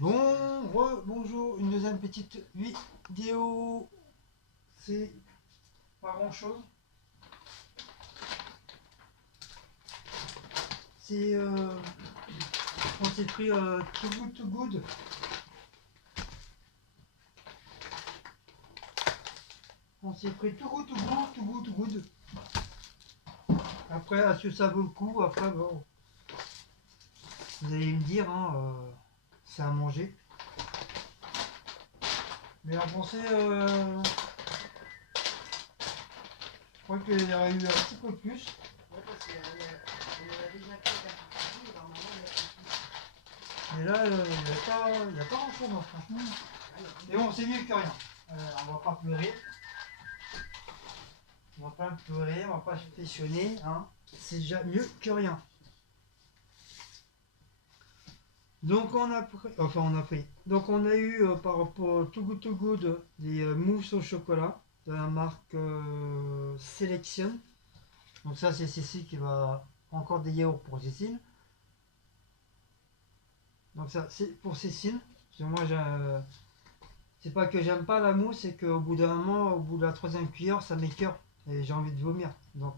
Bonjour, une deuxième petite vidéo. C'est pas grand chose. C'est on s'est pris Too Good. On s'est pris Too Good. Après, est-ce que ça vaut le coup? Après, bon, vous allez me dire, hein, c'est à manger. Mais en pensez, je crois qu'il y aurait eu un petit peu plus. Mais là, il n'y a pas grand chose, hein, franchement. Et bon, c'est mieux que rien. On va pas pleurer. On va pas pleurer, on va pas se pressionner, hein. C'est déjà mieux que rien. Donc on a pris. Donc on a eu par rapport à Too Good des mousses au chocolat de la marque Selection. Donc ça c'est Cécile qui va encore des yaourts pour Cécile. Donc ça c'est pour Cécile. Parce que moi c'est pas que j'aime pas la mousse, c'est qu'au bout d'un moment, au bout de la troisième cuillère, ça m'écoeure et j'ai envie de vomir. Donc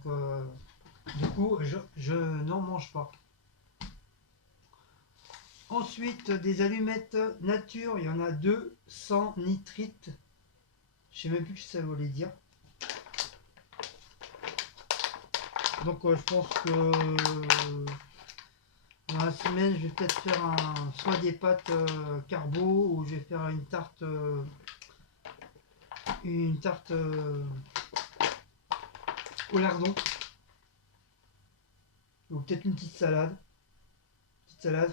du coup je n'en mange pas. Ensuite, des allumettes nature, il y en a deux, sans nitrite. Je sais même plus ce que ça voulait dire. Donc je pense que dans la semaine, je vais peut-être faire soit des pâtes carbo ou je vais faire une tarte au lardon. Ou peut-être une petite salade.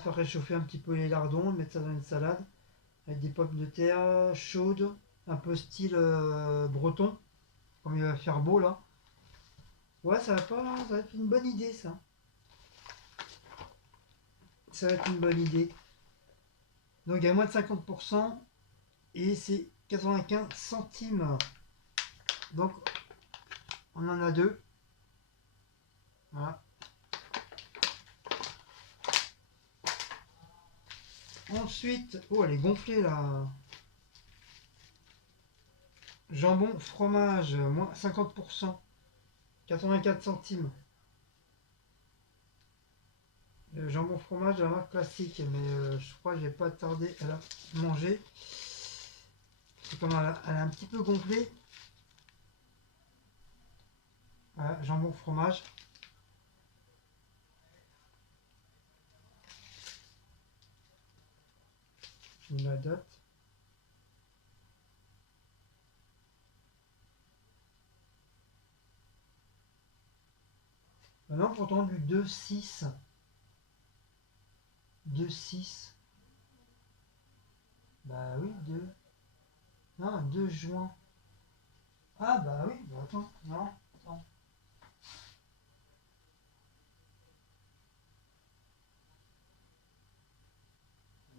Faire réchauffer un petit peu les lardons, mettre ça dans une salade avec des pommes de terre chaudes, un peu style breton, comme il va faire beau là. Ouais, ça va être une bonne idée ça. Ça va être une bonne idée. Donc il y a moins de 50% et c'est 95 centimes. Donc on en a deux. Voilà. Ensuite, oh elle est gonflée là. Jambon, fromage, moins 50%. 84 centimes. Jambon fromage de la marque classique, mais je crois que j'ai pas tardé à la manger. C'est comme elle a un petit peu gonflé. Voilà, jambon fromage. Je mets la date. Non, pourtant du 2,6. 2,6. Bah oui, 2. Non, 2 juin. Ah bah oui, bah attends, non, attends.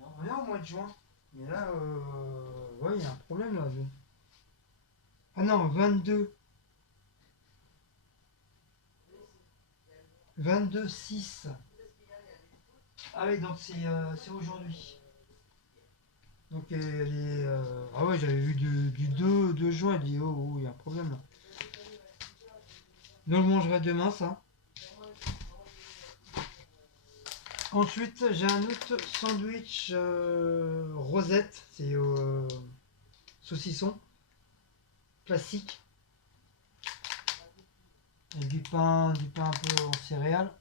On est au mois de juin. Mais là, ouais, il y a un problème là. Ah non, 22. 22,6. Ah oui, donc c'est aujourd'hui. Donc elle est. Ah ouais, j'avais vu du 2 juin, elle dit oh, il y a un problème là. Donc je mangerai demain ça. Ensuite, j'ai un autre sandwich rosette, c'est saucisson classique. Et du pain un peu en céréales.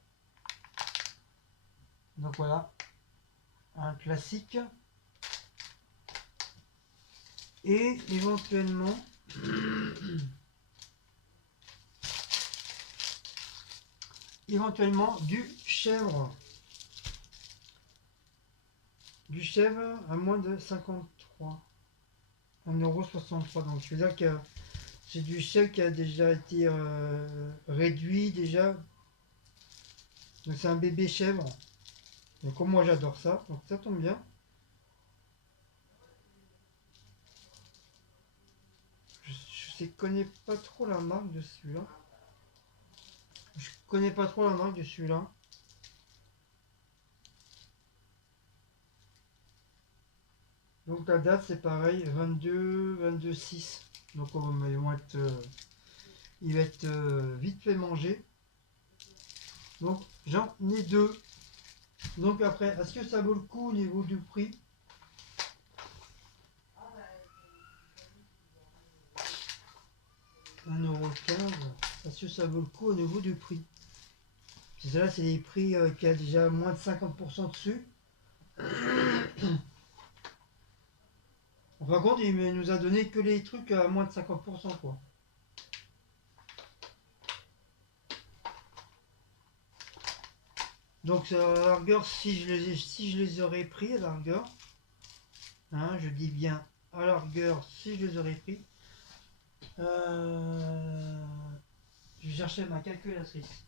Donc voilà, un classique. Et éventuellement, du chèvre. Du chèvre à moins de 53. 1,63 €. Donc je veux dire que j'ai du chèvre qui a déjà été réduit déjà. Donc c'est un bébé chèvre. Donc comme moi j'adore ça, donc ça tombe bien. Je connais pas trop la marque de celui-là. Je connais pas trop la marque de celui-là. Donc la date c'est pareil, 22-6. Donc il va être vite fait manger. Donc j'en ai deux. Donc après, est-ce que ça vaut le coup au niveau du prix? 1,15 €. Est-ce que ça vaut le coup au niveau du prix? Parce que là c'est des prix qui a déjà moins de 50% dessus. Par contre, il nous a donné que les trucs à moins de 50% quoi. Donc à la largueur, si je les aurais pris à la largueur, hein, je dis bien à la largueur, si je les aurais pris, euh, je cherchais ma calculatrice.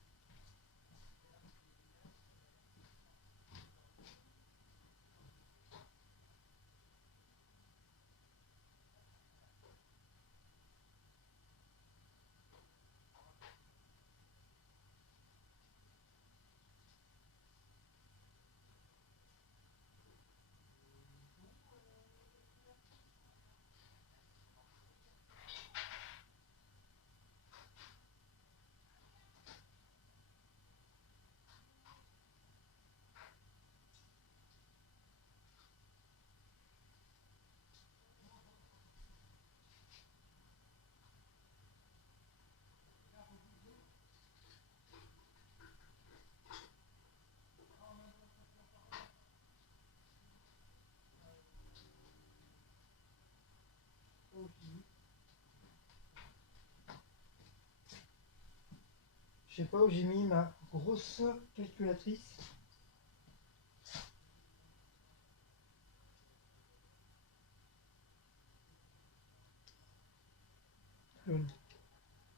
Je sais pas où j'ai mis ma grosse calculatrice.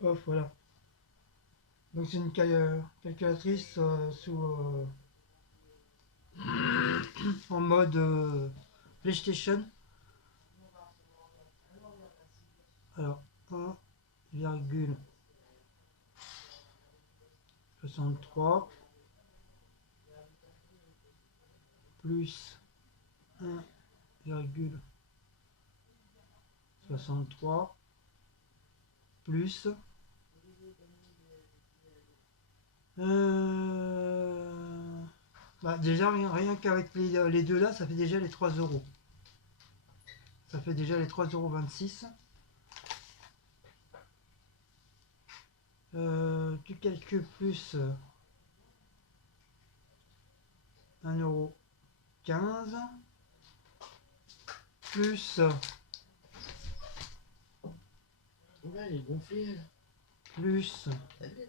Off, voilà. Donc c'est une calculatrice en mode PlayStation. Alors 1,63 plus 1,63 plus bah déjà rien qu'avec les deux là, ça fait déjà les 3 €. Ça fait déjà les 3,26 €. Tu calcules plus 1,15 € plus Ouais, elle est gonflée, elle. plus T'as vu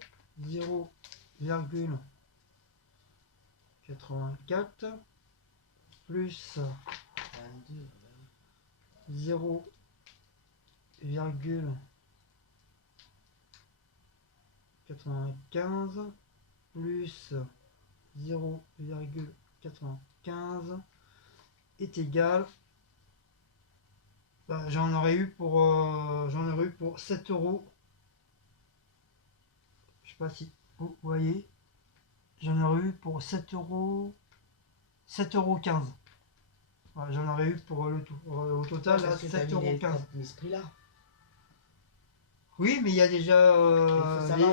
0,84 plus 22, 0,95 plus 0,95 est égal. Bah, j'en aurais eu pour 7 €. Je sais pas si vous voyez. J'en aurais eu pour 7 €. 7,15 €. Ouais, j'en aurais eu pour le tout. Au total, là, parce que 7,15 €. t'as mis ce prix-là. Oui, mais il y a déjà,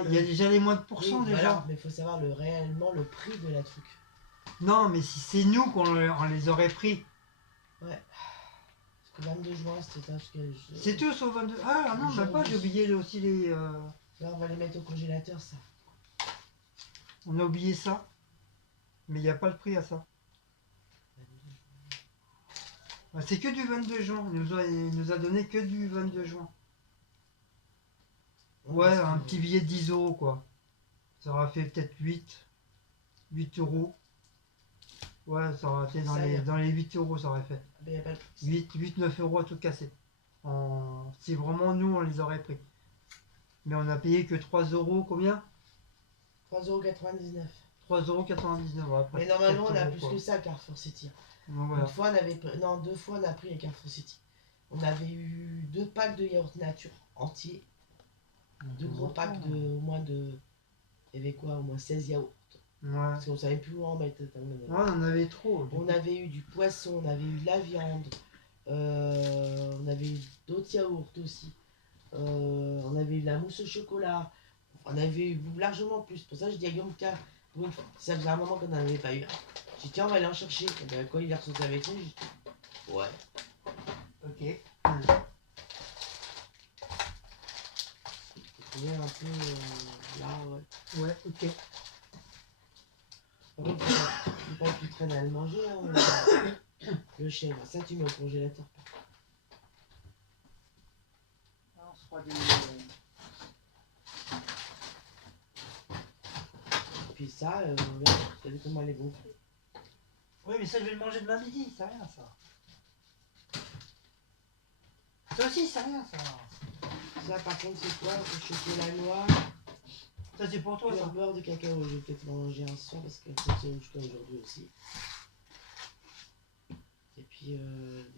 il y a déjà les moins de pourcents Oui, déjà. voilà, mais il faut savoir réellement le prix de la truc. Non, mais si c'est nous qu'on les aurait pris. Ouais. Parce que 22 juin, c'était ça. C'est tous au 22. Ah non, même pas, j'ai oublié aussi les. Là, on va les mettre au congélateur, ça. On a oublié ça. Mais il n'y a pas le prix à ça. Bah, c'est que du 22 juin. Il nous a donné que du 22 juin. Ouais, un petit billet de 10 € quoi. Ça aura fait peut-être 8 €. Ouais, ça aurait fait dans les 8 €, ça aurait fait. Mais y a pas le prix. 8-9 € à tout casser. Si vraiment nous on les aurait pris. Mais on a payé que 3 € combien? 3,99 €. 3,99 €. Mais normalement, on a plus que ça, Carrefour City. Donc, voilà. Une fois, on avait. Non, 2 fois, on a pris à Carrefour City. On avait eu 2 packs de yaourt nature entiers. 2 gros packs de au moins de. Il y avait quoi? Au moins 16 yaourts. Ouais. Parce qu'on savait plus où en mettre. Ouais, on en avait trop. On avait eu du poisson, on avait eu de la viande, On avait eu d'autres yaourts aussi. On avait eu la mousse au chocolat. On avait eu largement plus. Pour ça, je dis à Guillaume, tiens, ça faisait un moment qu'on n'en avait pas eu. J'ai dit, tiens, on va aller en chercher. Et ben, quand il est ressorti avec nous, j'ai dit, ouais. Ok. J'ai trouvé un peu là, ouais. Ouais, ok. Par contre, faut pas que tu traînes à le manger, hein, le chèvre. Ça, tu mets au congélateur. On se fera des... Puis ça, regarde, t'as vu comment elle est gonflée. Oui, mais ça, je vais le manger demain midi, c'est rien, ça. Ça aussi, c'est rien, ça. Ça, par contre, c'est quoi? Le chocolat noir, Ça, c'est pour toi, pur ça. beurre de cacao. Je vais peut-être manger un soir parce que c'est jusqu'à aujourd'hui aussi. Et puis,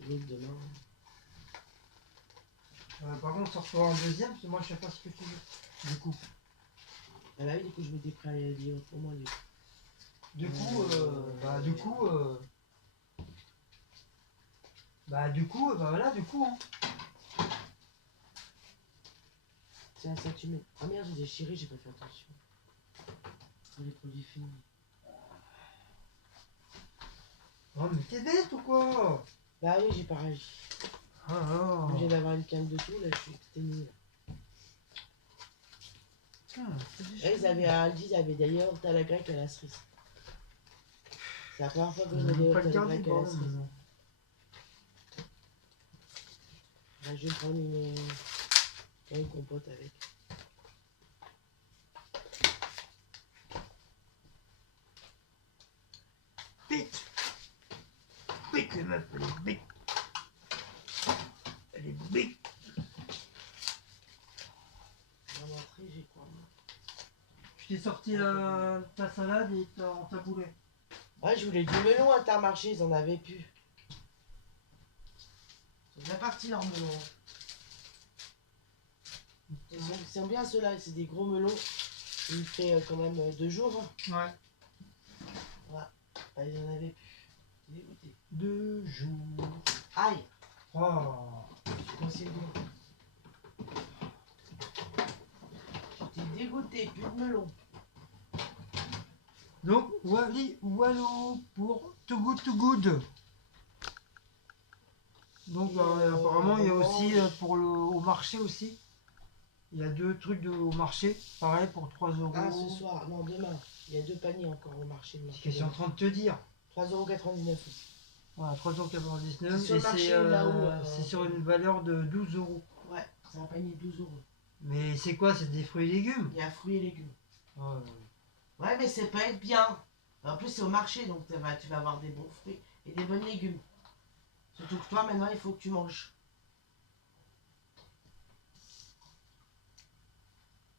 l'autre demain. Par contre, ça sera un deuxième, parce que moi, je sais pas ce que tu veux. Du coup. Ah bah oui, du coup, je m'étais prêt à dire pour moi. Du coup, voilà, du coup, hein. Tiens, ça, tu mets. Ah merde, j'ai déchiré, j'ai pas fait attention. Les produits finis. Oh, mais t'es bête ou quoi? Bah oui, j'ai pas réagi. Ah, Obligé d'avoir une canne de tout, là, je suis exténué. Tiens, Ils avaient à Aldi, ils avaient d'ailleurs à la grecque à la cerise. C'est la première fois que je mets des pas le yaourts à la garder, grecque à la bordel, cerise. non. Là, je vais prendre une compote avec. Vite! Vite, les meufs, elle est vite! Elle est vite! Dans l'entrée, j'ai quoi, moi? Je t'ai sorti ta salade et ta boulet. Ouais, je voulais du melon à Intermarché, ils en avaient plus. C'est bien parti leur melon. Ils sont bien ceux-là, c'est des gros melons. Il fait quand même 2 jours. Hein. Ouais. Voilà. Bah, ils en avaient plus. Dégoûté. 2 jours. Aïe, Oh. je suis coincé le doigt. J'étais dégoûté, plus de melon. Donc, Wally Wallo pour Too Good To Good. Donc, apparemment, il y a aussi au marché aussi. Il y a 2 trucs au marché, pareil pour 3 euros. Ah, ce soir, non, demain. Il y a 2 paniers encore au marché. C'est ce que je suis en train de te dire. 3,99 € aussi. Voilà, 3,99 C'est sur et le marché, là-haut, c'est sur une valeur de 12 euros. Ouais, c'est un panier de 12 €. Mais c'est quoi? C'est des fruits et légumes? Il y a fruits et légumes. Oh, Ouais, mais c'est pas être bien. En plus, c'est au marché, donc tu vas avoir des bons fruits et des bons légumes. Surtout que toi, maintenant, il faut que tu manges.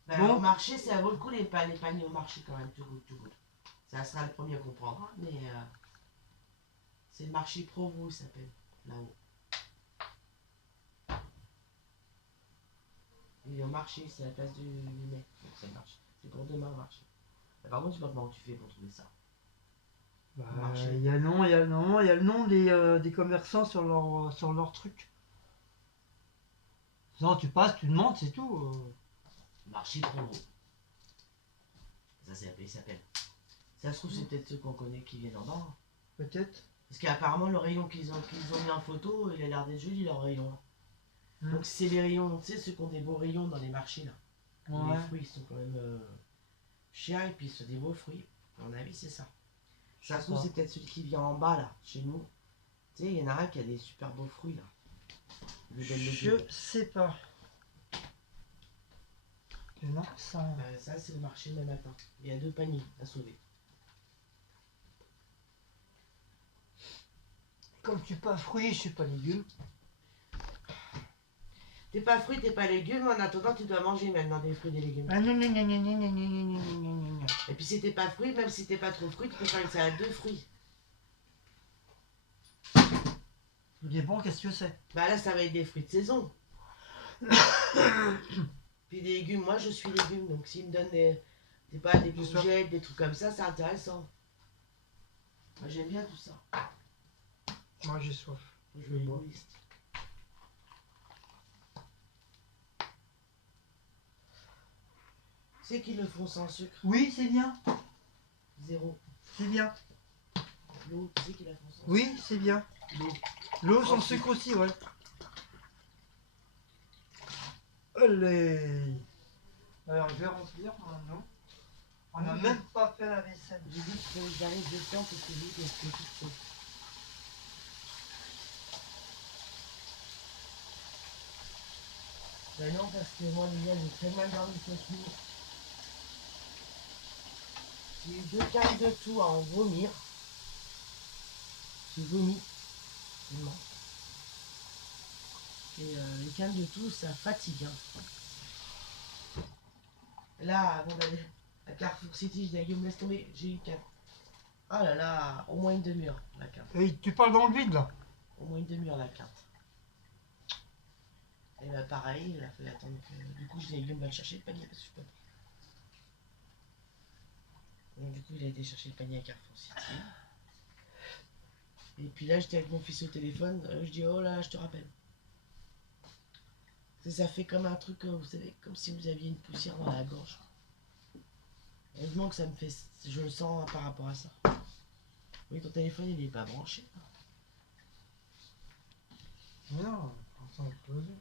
Ben, Bon. Au marché, ça vaut le coup, les paniers au marché, quand même, tout good. Ça sera le premier qu'on prendra, mais c'est le marché Provo, il s'appelle, là-haut. Il est au marché, c'est la place du mai, donc c'est le marché. C'est pour demain, le marché. Mais par contre, je sais pas comment tu fais pour trouver ça. bah, Marché. il y a le nom des commerçants sur leur truc. Non, tu passes, tu demandes, c'est tout. Marché Provo. Ça, il s'appelle. Ça se trouve, c'est peut-être ceux qu'on connaît qui viennent en bas. Hein. Peut-être. Parce qu'apparemment, le rayon qu'ils ont mis en photo, il a l'air d'être joli, leur rayon. Là. Hmm. Donc, c'est les rayons, tu sais, ceux qui ont des beaux rayons dans les marchés, là. Ouais. Les fruits, ils sont quand même chers, et puis c'est des beaux fruits. À mon avis, c'est ça. Ça se trouve, c'est peut-être celui qui vient en bas, là, chez nous. Tu sais, il y en a un qui a des super beaux fruits, là. Je sais pas. Non, ça. Ça, c'est le marché demain matin. Il y a 2 paniers à sauver. Comme tu pas fruits, je suis pas légumes. T'es pas fruits, t'es pas légumes, en attendant, tu dois manger maintenant des fruits et des légumes. Ah non, non, non, non, non, non, non, non, non, non, non, non. Et puis si t'es pas fruits, même si t'es pas trop fruits, tu peux faire une salade de fruits. Tout dépend, qu'est-ce que c'est. Bah là, ça va être des fruits de saison. Puis des légumes, moi je suis légumes, donc s'ils me donnent des courgettes, des trucs comme ça, c'est intéressant. Moi j'aime bien tout ça. Moi j'ai soif. Je vais égoïste. C'est qu'ils le font sans sucre. Oui, c'est bien. Zéro. C'est bien. L'eau, tu sais qu'ils la font sans Oui, c'est bien. sucre. L'eau. L'eau sans Oh, sucre aussi, ouais. Allez. Alors, je vais remplir maintenant. On n'a même pas fait la vaisselle. J'ai dit que j'arrive de temps parce que j'ai dit que c'était tout chaud. Ben non, parce que moi, déjà, j'ai très mal dormi cette nuit. J'ai eu 2 cannes de tout à en vomir. J'ai vomi. Vraiment. Et les cannes de tout, ça fatigue. Hein. Là, avant d'aller à Carrefour City, je dis à Guillaume, laisse tomber, j'ai eu 4. Ah là là, au moins une demi-heure la carte. Et tu parles dans le vide, là. Au moins une demi-heure la carte. Et bah pareil, il a fallu attendre que... Du coup, je dis à Guillaume, va le chercher le panier parce que je peux pas. Donc du coup, il a été chercher le panier à Carrefour City. Et puis là, j'étais avec mon fils au téléphone, je dis, oh là, je te rappelle. Ça fait comme un truc, vous savez, comme si vous aviez une poussière dans la gorge. Heureusement que ça me fait... Je le sens par rapport à ça. Oui, ton téléphone, il est pas branché. Mais non, ça va exploser.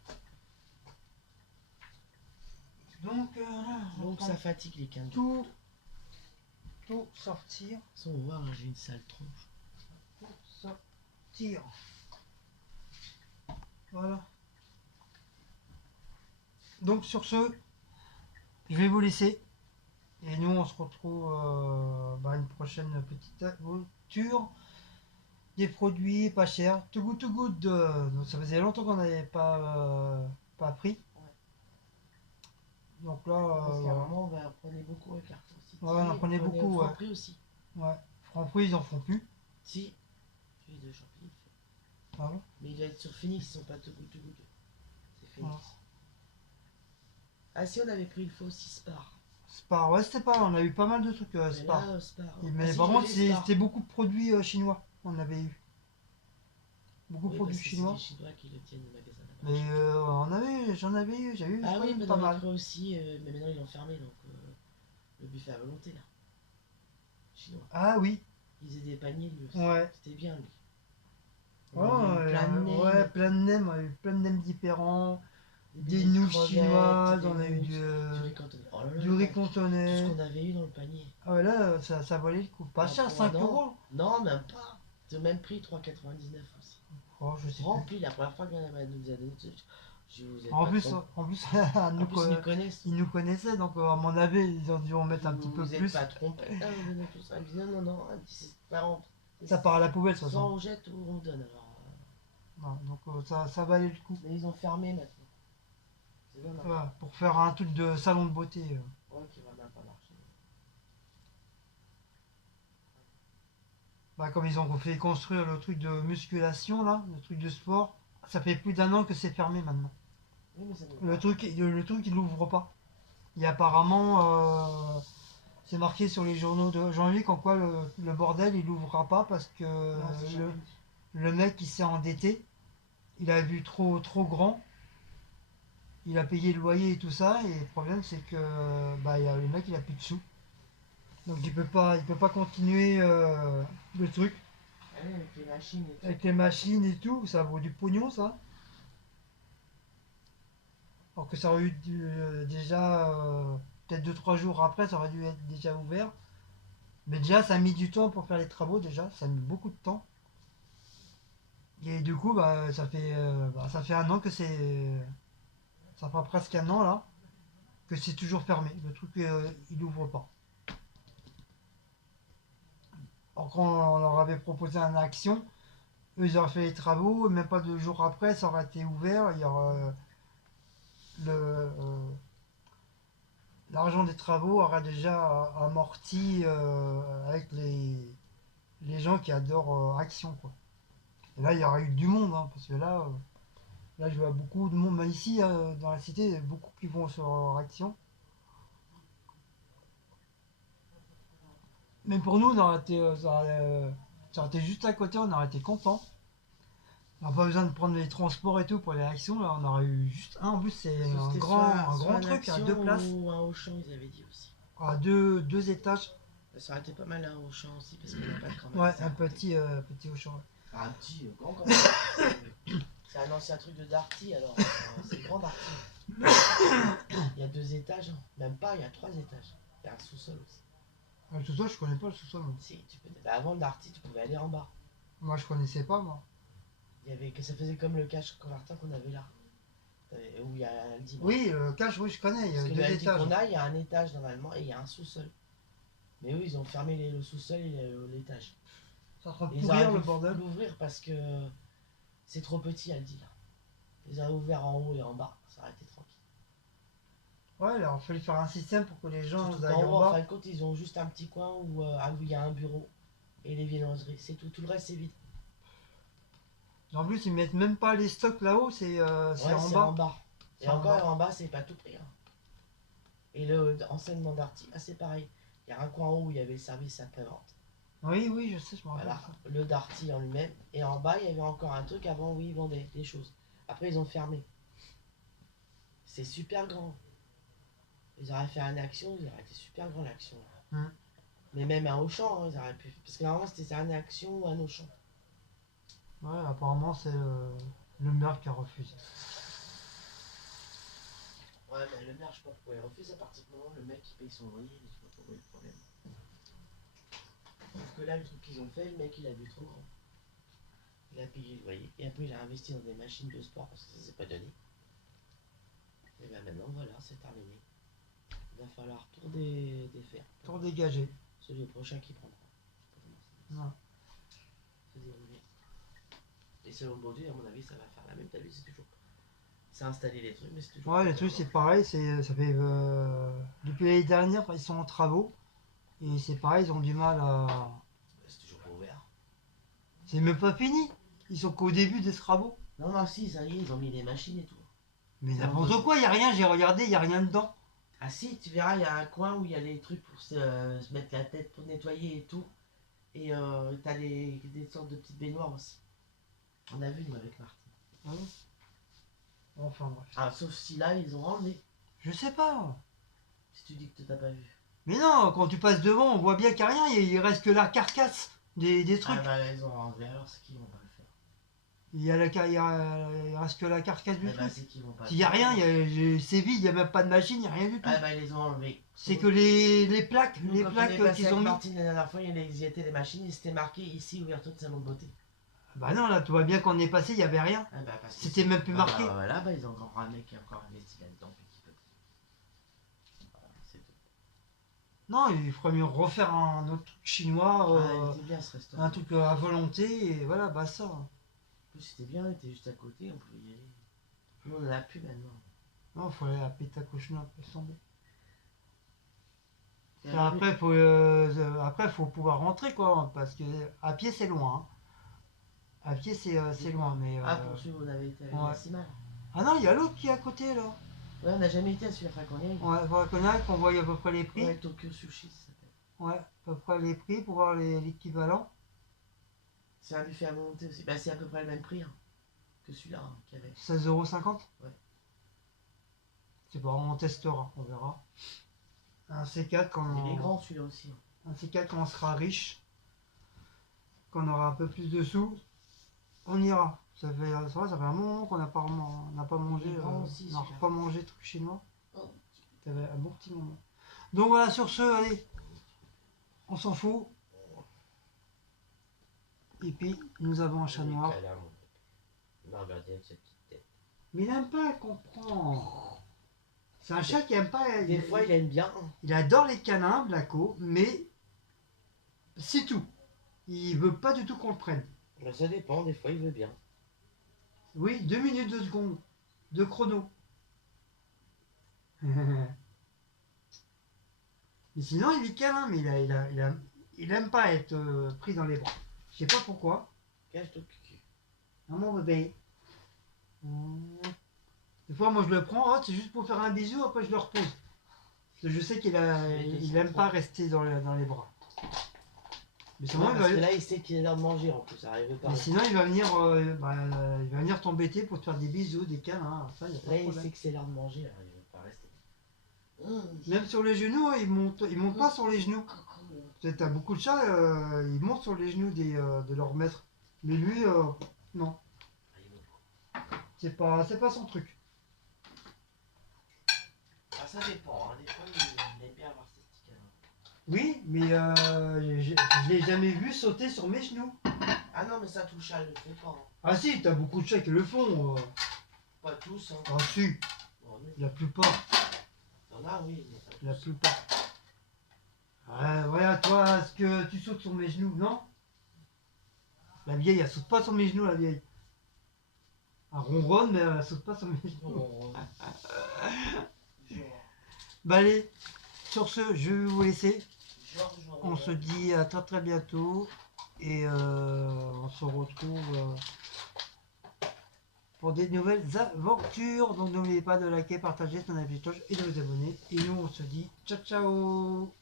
Donc, là, Donc ça fatigue les cannes. tout sortir. Sans voir, là, j'ai une sale tronche. Tout sortir. Voilà. Donc, sur ce, je vais vous laisser. Et nous, on se retrouve une prochaine petite aventure. Des produits pas chers. Too Good To Good. Donc ça faisait longtemps qu'on n'avait pas pris. Ouais. Donc là, Parce qu'à un moment, on prenait beaucoup avec Carrefour City. Ouais, on en prenait beaucoup, Au ouais. Franprix aussi. ouais. Franprix, ils en font plus. Si. Celui de Champigny, il fait. Ah bon. Mais il doit être sur Phoenix, ils sont pas Too Good To Good. C'est Phoenix. Ouais. Ah si, on avait pris une fois aussi Spar. Spar, ouais, c'était pas. On a eu pas mal de trucs Mais Spar. là, Spar. Mais Ah, si, par contre, j'avais Spar. c'était beaucoup de produits chinois. On avait eu. Beaucoup de Oui, produits parce que chinois. c'est les Chinois qui le tiennent au magasin là-bas. Mais j'en avais eu, j'ai eu Ah oui, mais pas dans mal. les trucs aussi, mais maintenant ils l'ont fermé, donc le buffet à volonté là. Chinois. Ah oui, Ils faisaient des paniers lui aussi. ouais. C'était bien lui. Oh, On avait eu plein de nems, ouais, plein de nems, on a eu plein de nems différents. Des beignets de nouilles crevettes, chinoises, des on a eu mousses, du riz cantonné. Oh là là, riz tout ce cantonais. qu'on avait eu dans le panier. Ah ouais, là, ça valait le coup. Pas Ah, cher, pour 5 un an. euros. Non, même pas. C'est au même prix, 3,99 aussi. Oh, je sais plus. Rempli, la première fois que madame nous a donné, je vous ai En pas plus, trompé. en plus, En plus, ils nous connaissent. ils nous connaissaient, donc à mon avis, ils ont dû en mettre un petit peu Vous êtes plus. pas trompé, hein, vous donnez tout ça. Elle me dit non, non, non. Elle me dit, c'est pas rempli. Ça part à la poubelle, de toute Soit façon. on jette ou on donne. Alors, Ouais, donc ça valait le coup. mais ils ont fermé maintenant. C'est dommage. Voilà, pour faire un truc de salon de beauté. Ouais, qui va même pas marcher. Comme ils ont fait construire le truc de musculation, là, le truc de sport, ça fait plus d'1 an que c'est fermé maintenant. Oui, mais ça nous Le truc, il n'ouvre pas. Et apparemment, c'est marqué sur les journaux de janvier qu'en quoi le bordel il n'ouvrira pas parce que Non, c'est jamais dit. le mec il s'est endetté, il a vu trop grand, il a payé le loyer et tout ça, et le problème c'est que le mec il a plus de sous. Donc il peut pas continuer le truc Ah oui, avec les machines et tout. avec les machines et tout, ça vaut du pognon ça. Alors que ça aurait eu déjà peut-être 2 3 jours après, ça aurait dû être déjà ouvert. Mais déjà, ça a mis du temps pour faire les travaux, déjà, ça a mis beaucoup de temps. Et du coup, ça fait 1 an que c'est. Ça fera presque 1 an là, que c'est toujours fermé. Le truc, il ouvre pas. Alors quand on leur avait proposé une action, eux ils auraient fait les travaux, et même pas 2 jours après, ça aurait été ouvert. Il y aurait l'argent des travaux aura déjà amorti avec les gens qui adorent Action, quoi. Et là, il y aura eu du monde, hein, parce que là, je vois beaucoup de monde. Mais ici, dans la cité, il y a beaucoup qui vont sur Action. Mais pour nous, ça aurait été juste à côté, on aurait été contents. On n'a pas besoin de prendre les transports et tout pour aller à Action. Là, on aurait eu juste un. En plus, c'est Parce que un c'était grand soit un truc à Action 2 places, ou un Auchan, ils avaient dit aussi. à deux étages. Ça aurait été pas mal un Auchan aussi, parce qu'on n'a pas de grand Ouais, magasin un à côté. petit Auchan. Ouais. Enfin, un petit, grand quand même. C'est un ancien truc de Darty, alors c'est grand Darty. Il y a 2 étages, hein. Même pas, il y a 3 étages. Il y a un sous-sol aussi. Le sous-sol, je connais pas le sous-sol. Moi. Si, tu peux. Bah, avant le Darty, tu pouvais aller en bas. Moi, je connaissais pas, moi. Il y avait que ça faisait comme le cash converter qu'on avait là. Où il y a Aldi. Oui, cache, oui, je connais. Il y Parce a que 2 le Aldi étages. qu'on a, il y a un étage normalement et il y a un sous-sol. Mais oui, ils ont fermé le sous-sol et l'étage. Ça va Ils pourrir auraient le dû bordel. l'ouvrir parce que c'est trop petit Aldi là. Ils auraient ouvert en haut et en bas, ça aurait été tranquille. Ouais, alors il fallait faire un système pour que les gens Surtout aillent qu'en haut, en en fin bas. de compte, ils ont juste un petit coin où il y a un bureau et les viennoiseries. C'est tout. Tout le reste, c'est vide. En plus, ils mettent même pas les stocks là-haut, c'est Ouais, en c'est bas. en bas. Et C'est en encore, bas. en bas, c'est pas tout pris. Hein. Et le enseignement d'Arty, c'est pareil. Il y a un coin en haut où il y avait le service après-vente. Oui, oui, je sais, je me rappelle Voilà, ça. le Darty en lui-même. Et en bas, il y avait encore un truc avant où ils vendaient des choses. Après, ils ont fermé. C'est super grand. Ils auraient fait une action, ils auraient été super grand l'action. Hmm. Mais même un Auchan, hein, ils auraient pu. Parce que normalement, c'était un action ou un Auchan. Ouais, apparemment, c'est le maire qui a refusé. Ouais, mais le maire, je sais pas pourquoi il refuse à partir du moment où le mec il paye son loyer, je sais pas pourquoi il y a le problème. Parce que là, le truc qu'ils ont fait, le mec il a vu trop grand. Il a payé le loyer et après il a investi dans des machines de sport parce que ça s'est pas donné. Et ben maintenant, voilà, c'est terminé. Il va falloir tout défaire. Pour dégager. C'est le prochain qui prendra. Je sais pas comment Ouais. ça va se dérouler. Et selon Baudu, à mon avis, ça va faire la même. T'as vu, c'est toujours. C'est installer les trucs, mais c'est toujours. Ouais, les trucs, c'est pareil. Ça fait depuis l'année dernière, ils sont en travaux. Et c'est pareil, ils ont du mal à. C'est toujours pas ouvert. C'est même pas fini. Ils sont qu'au début des travaux. Non, non, si, ça y est, ils ont mis les machines et tout. Mais Non, n'importe non. quoi, il y a rien. J'ai regardé, il y a rien dedans. Ah si, tu verras, il y a un coin où il y a les trucs pour se mettre la tête, pour nettoyer et tout. Et t'as des sortes de petites baignoires aussi. On a vu, nous, avec Martin. Ah bon. Enfin bref. Ah, sauf si là, ils ont enlevé. Je sais pas. Si tu dis que t'as pas vu. Mais non, quand tu passes devant, on voit bien qu'il n'y a rien. Il reste que la carcasse des trucs. Ah bah, ils ont enlevé, alors c'est qu'ils vont pas le faire. Il reste que la carcasse du Ah bah, truc. c'est qu'ils vont pas S'il n'y a rien, c'est vide, il n'y a même pas de machine, il n'y a rien du tout. Ah bah, ils les ont enlevés. C'est que les plaques, Nous, les quand on est plaques passé qu'ils avec ont mis. Martine la dernière fois, il y était les machines, il s'était marqué ici, ouverture de salon de beauté. Bah non, là, tu vois bien qu'on est passé, il n'y avait rien. Ah bah, parce que C'était même plus marqué. Voilà, bah, ils ont encore un mec qui a encore investi là-dedans. Petit peu. Voilà, c'est tout. Non, il ferait mieux refaire un autre truc chinois, Ah, il était bien ce restaurant. un truc à volonté, et voilà, bah ça. En plus, c'était bien, il était juste à côté, on pouvait y aller. Nous, on en a plus maintenant. Non, il faut aller à Pétacochena, laisse tomber. Et Après, faut pouvoir rentrer, quoi, parce que à pied, c'est loin. Hein. À pied, c'est loin, mais. Ah, pour celui où on avait été avec ouais. Maximal. Ah non, il y a l'autre qui est à côté, là. Ouais, on n'a jamais été à celui-là, qu'on y aille. Ouais, faudrait qu'on aille, qu'on voie à peu près les prix. Ouais, Tokyo Sushi, ça s'appelle. Ouais, à peu près les prix pour voir l'équivalent. C'est un buffet à volonté aussi. Bah, c'est à peu près le même prix hein, que celui-là hein, qu'il y avait. 16,50 €. Ouais. C'est pas, on testera, on verra. Un C4 quand Il est grand celui-là aussi. Hein. Un C4 quand on sera riche, qu'on aura un peu plus de sous, on ira. Ça fait un moment qu'on n'a pas mangé, Il est grand aussi, on n'a celui-là. pas mangé de trucs chinois. Oh. Ça fait un bon petit moment. Donc voilà, sur ce, allez, on s'en fout. Et puis, nous avons un chat noir. Mais il n'aime pas comprendre. C'est un chat qui aime pas. Des fois, il aime bien. Il adore les câlins, Blacko, mais c'est tout. Il veut pas du tout qu'on le prenne. Bah, ça dépend, des fois, il veut bien. Oui, 2 minutes, 2 secondes de chrono. Mais sinon, il est câlin, mais il aime pas être pris dans les bras. Je sais pas pourquoi. Cache ton cucu. Non, mon bébé. Des fois, moi, je le prends, oh, c'est juste pour faire un bisou, après, je le repose. Parce que je sais qu'il aime pas rester dans les bras. Mais sinon, Ouais, il parce va, que là, il sait qu'il est l'heure de manger en plus, ça arrive pas. mais sinon, il va venir, il va venir t'embêter pour te faire des bisous, des câlins. Ça, y a pas Là, de il problème. sait que c'est l'heure de manger, là, il veut pas rester. Même sur les genoux, hein, il monte pas sur les genoux. Tu sais, t'as beaucoup de chats, ils montent sur les genoux de leur maître. Mais lui, non, Ah, il veut pas. c'est pas son truc. Ah, ça dépend, hein. Des fois, il aime bien avoir ses petits câlins. Oui, mais je l'ai jamais vu sauter sur mes genoux. Ah non, mais ça, tout le chat, il le fait pas. Hein. Ah si, t'as beaucoup de chats qui le font. Pas tous, hein. Ah si, Bon, non. la plupart. T'en as, oui, mais pas tous. La plupart. Ouais, toi, est-ce que tu sautes sur mes genoux? Non? La vieille, elle saute pas sur mes genoux, la vieille. Elle ronronne, mais elle saute pas sur mes genoux. Bon, genre, Bah allez, sur ce, je vais vous laisser. genre, On se dit à très très bientôt. Et on se retrouve pour des nouvelles aventures. Donc n'oubliez pas de liker, partager, son avis et de vous abonner. Et nous, on se dit ciao ciao.